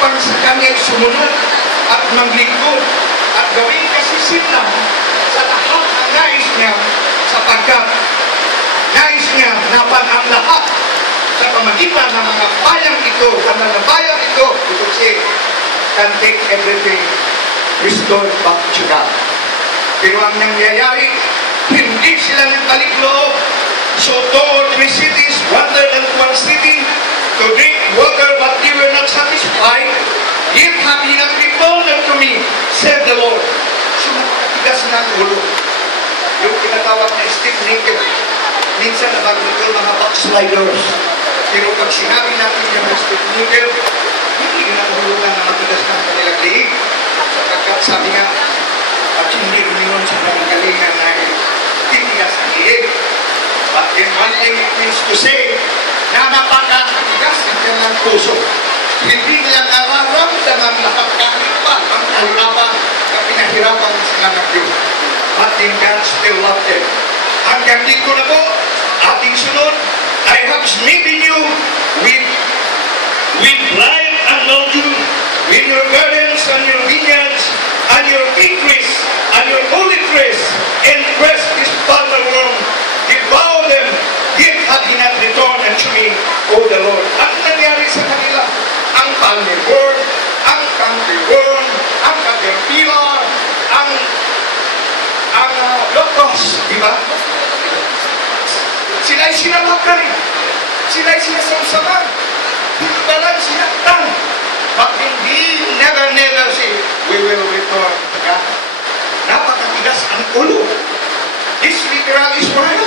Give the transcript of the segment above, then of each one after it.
upang sa kanya'y sumunod at maglingkod at gawing kasisidlan sa lahat ng nais niya, sapagkat nais niya na ang lahat sa pamagitan ng mga bayang ito, ang mga bayang ito, can take everything restored back to God. Pero ang nangyayari, hindi sila nagbalik loob. So toward 3 cities, rather than one city, to drink water, but they were not satisfied. Yet have ye not returned unto me, said the Lord. So nakatigas na ang ulo. Yung pinatawag na stiff naked. Minsan nabagod mga backsliders. Pero pag sinabi natin yung stiff naked, hindi ginahulugan na matigas na ang kanilang liig. Sapagkat sabi nga, at hindi uminom sa kanilang na titigas ang liig. But in one thing it means to say, na napakatigas ang kanilang puso. Hindi nila nararamdaman lahat kahit pa ang kahirapan na pinahirapan sila ng Diyos. But in God still loved them. Hanggang dito na po, ating sunod, I have smitten you with blight and mildew, with your gardens and your vineyards, and your fig trees, and your olive trees, and press this palmer worm, devour them, yet have ye not returned unto me, O the Lord. Ang nangyari sa kanila, ang palmer worm, ang canker worm, ang caterpillar, ang locust, di ba? Sila'y sinalakan, sila'y sinasamsaman, balang sinaktan, but hindi, never say, we will return to God. Napakatigas ang ulo. This literal Israel.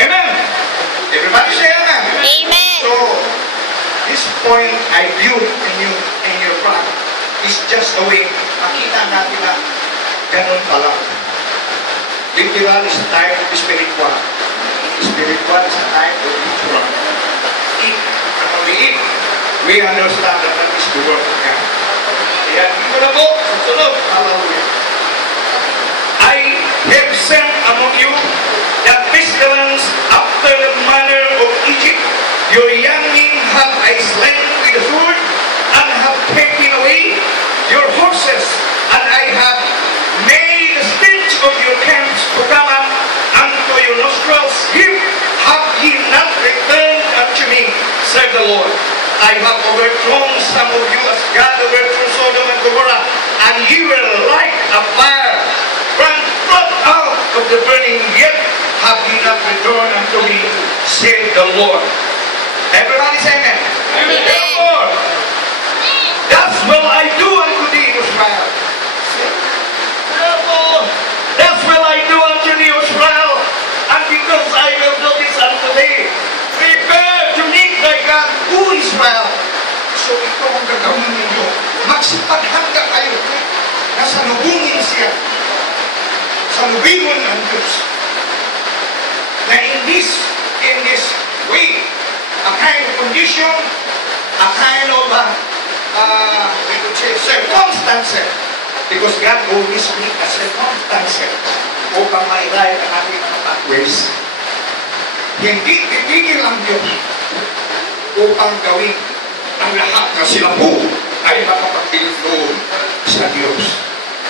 Amen. Everybody say amen. Amen. So, this point I view in your front is just a way makita natin na ganun pala. Literal is a type of spiritual. Spiritual is a type of literal. We understand that that is the word of God. Kaya dito na po, sunod, hallelujah. I have sent among you the pestilence after the manner of Egypt. Your youngling have I slain with the sword, and have taken away your horses, and I have made the stench of your camps to come up unto your nostrils. Here have ye not returned unto me, said the Lord. I have overthrown some of you as God overthrew Sodom and Gomorrah, and you were like a fire burnt out of the burning, yet have ye not returned unto me, said the Lord. Everybody say amen. Amen. Therefore, that's what I do unto thee, Israel. Therefore, that's what I do unto thee, Israel, and because I will do this unto thee, prepare to meet thy God, who Israel. So ito ang gagawin ninyo. Magsipaghanda kayo na salubungin siya. Salubingon ang Diyos. Na in this way, a kind of condition, a kind of we could say circumstances, because God always make a circumstances upang mailay ang ating mga pathways. Hindi titigil ang Diyos upang gawin ang lahat na sila po ay makapagpilit doon sa Diyos.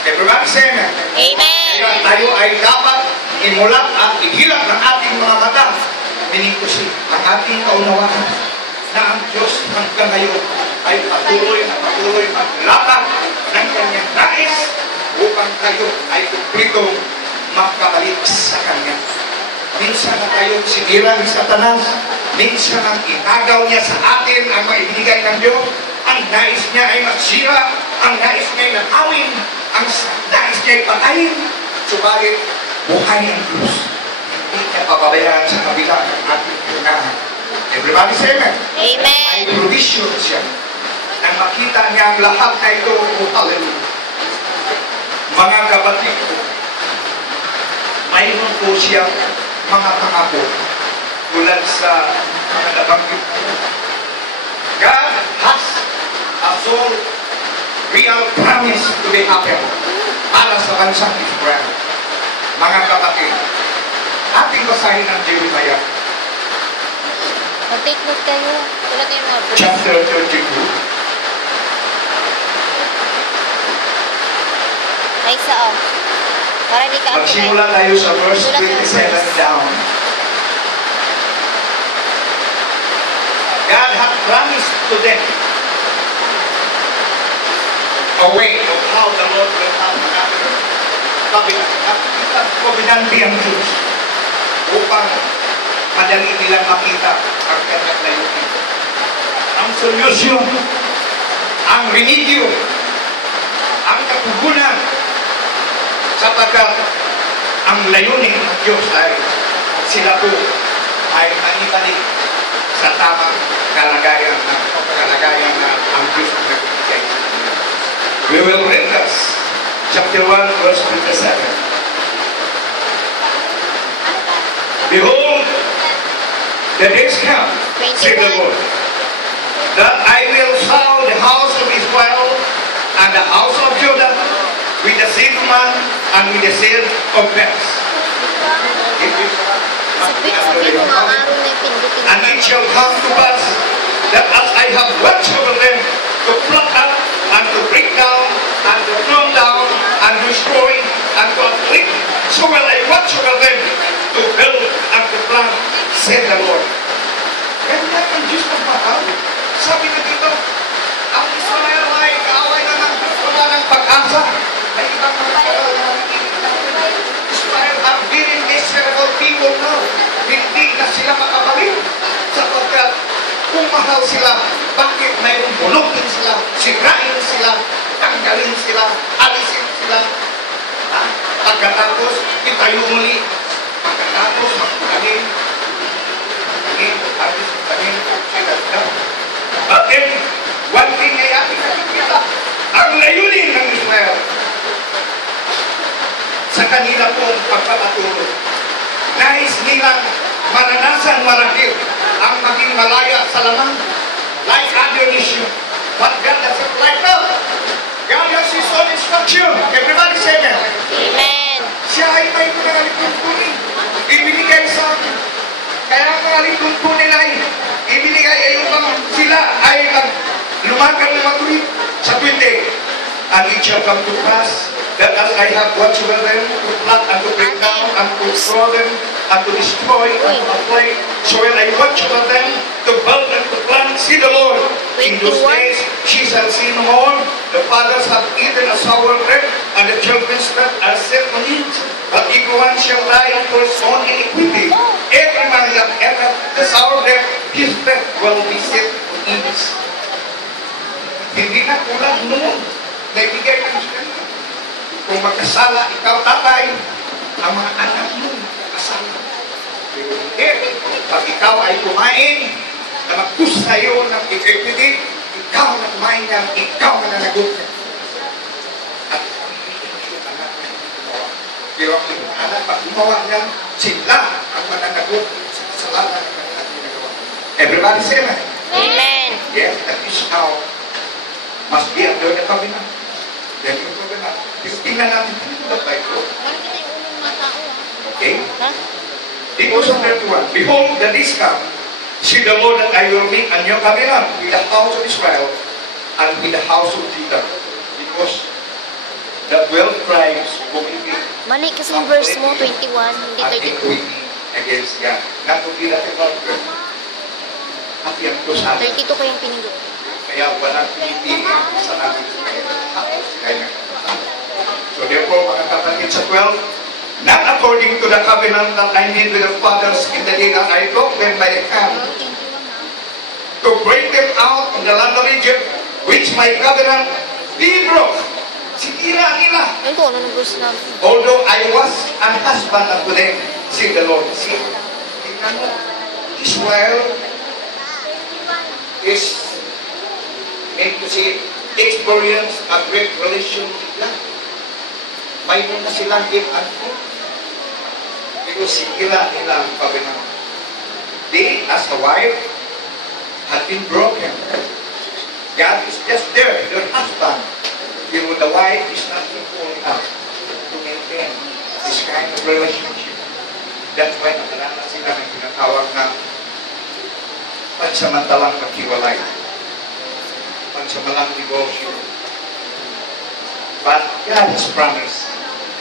Everybody say amen. Amen. Kaya tayo ay dapat imulat at ihilak ng ating mga mata. Meaning to say, ang ating kaunawaan na ang Diyos hanggang ngayon ay patuloy maglatag ng kanyang nais upang tayo ay kumplitong makabalik sa Kanya. Minsan na tayong sinira ni Satanas, minsan ang inagaw niya sa atin ang maibigay ng Diyos, ang nais niya ay magsira, ang nais niya ay nakawin, ang nais niya ay patayin, subalit buhay ang Diyos. Hindi niya papabayaan sa kabila ng ating pinungahan. Everybody say amen. Amen. May provision siya nang makita niya ang lahat na ito. Oh, hallelujah. Mga kapatid ko, mayroon po siya mga pangako tulad sa mga nabanggit ko. God has a soul real promise to be happen para sa bansang Israel. Mga kapatid, ating basahin ang Jeremiah Mag-take note kayo. Tulad yung mga chapter 32. Para di ka Magsimula tayo sa verse 27 down. God had promised to them a way of how the Lord will have another covenant. At covenant ang Diyos upang madali nilang makita ang kanyang layunin. Ang solusyon, ang remedyo, ang katugunan, sapagkat ang layunin ng Diyos ay sila po ay manibalik sa tamang kalagayan na ang Diyos ang nagbibigay. We will read this. Chapter 1, verse 27. Behold, the days come, said the Lord, that I will sow the house of Israel and the house of Judah with the seed of man and with the seed of bears. And it shall come to pass that as I have watched over them to pluck up and to break down and to throw down and destroy and to afflict, so will I watch over them to build and to plant, said the Lord. Ganyan ang Diyos ng mahal. Sabi na dito, ang Israel ay kaaway na ng Diyos wala ng pag-asa. May ibang mga Israel have been miserable people now. Hindi na sila makabalik. Sapagkat kung mahal sila, bakit mayroong bulutin sila, sirain sila, tanggalin sila, alisin sila. Pagkatapos, itayo muli. Pagkatapos, magpagaling. But then, one thing ay ating nakikita, ang layunin ng Israel sa kanila pong pagpapatuloy. Nais nilang maranasan marahil ang maging malaya sa lamang like other nation. But God doesn't like that. God has His own instruction. Everybody say that. Amen. Siya ay may pinagalituntunin. Ibinigay sa akin. Kaya ang pinagalituntunin ay ibinigay ay upang sila ay lumakan na matuloy sa 20. And it shall come to pass that as I have watched over them to plant and to break down and to throw them and to destroy and to afflict, so will I watch over them to build and to plant, see the Lord. In those days she shall see no more. The fathers have eaten a sour bread, and the children's bread are set on it. But every one shall die for his own iniquity. Every man that eateth the sour bread, his bread will be set on it. Hindi na kulang noon. Naibigay ng Diyos. Kung magkasala, ikaw tatay, ang mga anak mo magkasala. Pero hindi. Pag ikaw ay kumain, na mag-push sa'yo ng iniquity, ikaw na kumain niya, ikaw na nanagot niya. At yung anak niya gumawa. Pero ang yung anak, pag gumawa niya, sila ang mananagot sa kasalanan ng kanilang ginagawa. Everybody say amen. Amen. Yes, that is how must be under the covenant. Then yung covenant. Tingnan natin dito na tayo. Okay? It was on 31. Behold, the days come, see the Lord that I will make a new covenant with the house of Israel and with the house of Judah. Because the 12 tribes committed Mali kasi yung verse mo, 21, hindi 32. against God. Not to be that about God. At yan po sa 32 ko yung pinindot. kaya walang pinipili sa natin. So therefore, mga kapatid sa 12, not according to the covenant that I made with the fathers in the day that I took them by the hand to bring them out of the land of Egypt, which my covenant they broke. Sinira nila. Ayun ko, ano ng verse namin? Although I was an husband unto them, said the Lord. See, tingnan mo, Israel is made to see experience a great relation with God. Mayroon na silang give and go. Pero sinira nila ang covenant. They, as a wife, had been broken. God is just there, their husband. Pero the wife is not equal enough to maintain this kind of relationship. That's why nakalanan sila ng tinatawag na pansamantalang paghiwalay. Pansamantalang divorce. But God has promised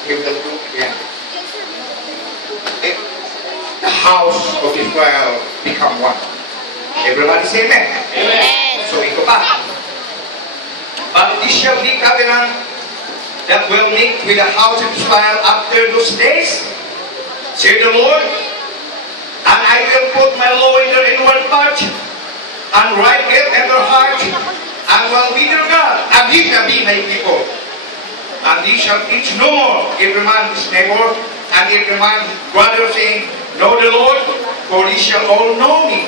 He will do again. The house of Israel become one. Everybody say amen. Amen. So ito pa. But this shall be covenant that will make with the house of Israel after those days, say the Lord, and I will put my law in their inward part, and write it in their heart, and will be their God, and ye shall be my people. And ye shall teach no more every man his neighbor, and every man brother, saying, Know the Lord, for ye shall all know me,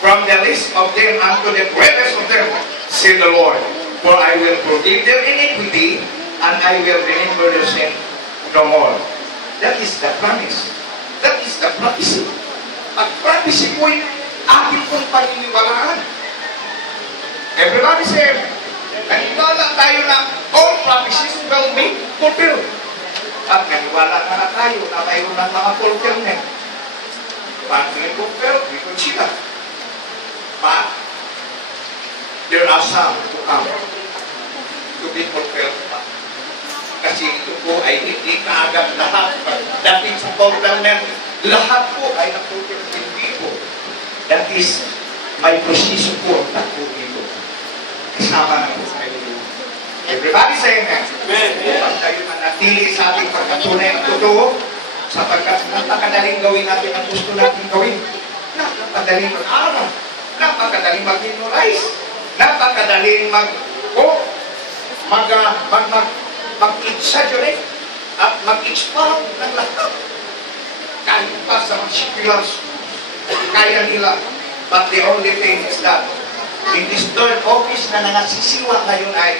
from the least of them unto the greatest of them, say the Lord. For I will forgive their iniquity, and I will remember their sin no more. That is the promise. That is the prophecy. At prophecy po ay ating pong paniniwalaan. Everybody say, naniwala tayo na all prophecies will be fulfilled. At naniwala na tayo na mayroon ng mga fulfillment. Paano fulfilled? We could see that. But there are some to come to be fulfilled pa. Kasi ito po ay hindi kaagad lahat. Dating sa fulfillment, lahat po ay na-fulfill. Hindi po. That is, may proseso po ang takbo dito. Kasama na po tayo. Everybody say amen. Upang tayo manatili sa ating pagkatunay ng totoo, sapagkat napakadaling gawin natin ang gusto natin gawin. Napakadaling mag-aral. Napakadaling mag-memorize. Napakadaling mag-exaggerate at mag-expound ng lahat. Kahit pa sa mga seculars, kaya nila. But the only thing is that in this third office na nangasisiwa ngayon ay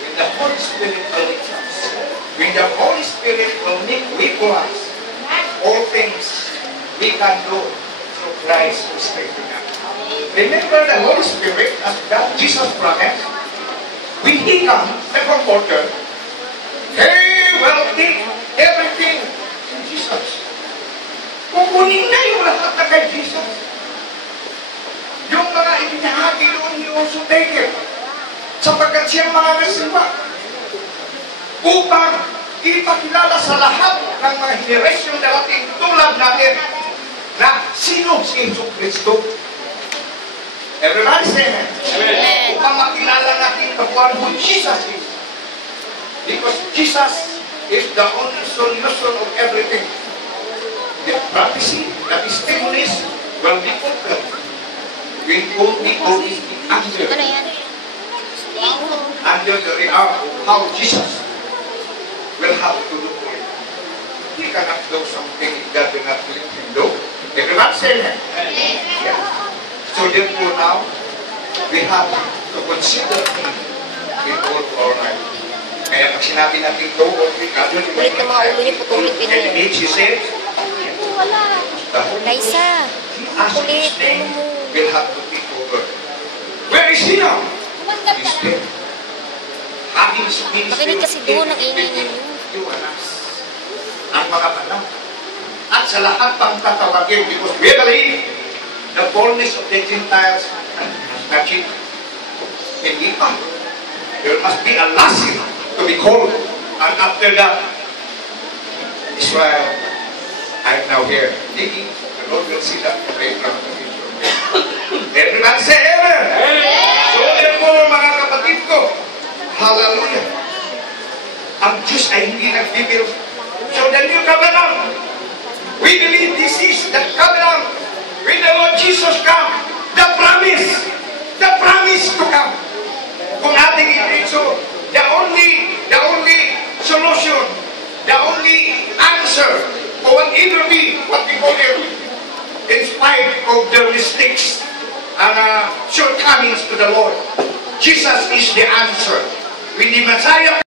when the Holy Spirit will reach us, when the Holy Spirit will make way for us, all things we can do through Christ who strengthens us. Remember the Holy Spirit as that Jesus promised. When He comes, the Comforter, He will take everything in Jesus. Kukunin na yung lahat na kay Jesus. Yung mga itinahagi doon, He also take it. Sapagkat siyang mga nasiwa. Upang ipakilala sa lahat ng mga henerasyon darating tulad natin na sino si Jesus Kristo. Everybody say amen. Amen. Upang makilala natin kapuan who Jesus is. Because Jesus is the only solution of everything. The prophecy, the testimonies will be fulfilled. We will be only under Ano yan? the reality of how Jesus will have to do it. He cannot do something that will not let Him do. Everybody say amen. Yeah. So therefore now, we have to consider Him in all our life. Kaya pag sinabi natin go, Ulit na mga ulo niyo, putulin pinay. and she said, Wala. the Holy Ghost, Liza. as His name, will have to take over. Where is He now? He's dead. Having ministry Makinig kasi doon ang ingay ninyo. you and us. Ang mga banal. At sa lahat pang tatawagin, because we believe the fullness of the Gentiles has achieved. Hindi pa. There must be a last to be called. And after that, Israel, I'm now here. Maybe the Lord will see that right from the future. Everybody say amen. So therefore, mga kapatid ko, hallelujah. Ang Diyos ay hindi nagbibil. So the new covenant, we believe this is the covenant when the Lord Jesus come, the promise to come. Kung ating i-so, the only solution, the only answer for whatever be what we call it, in spite of the mistakes and shortcomings to the Lord, Jesus is the answer. When the Messiah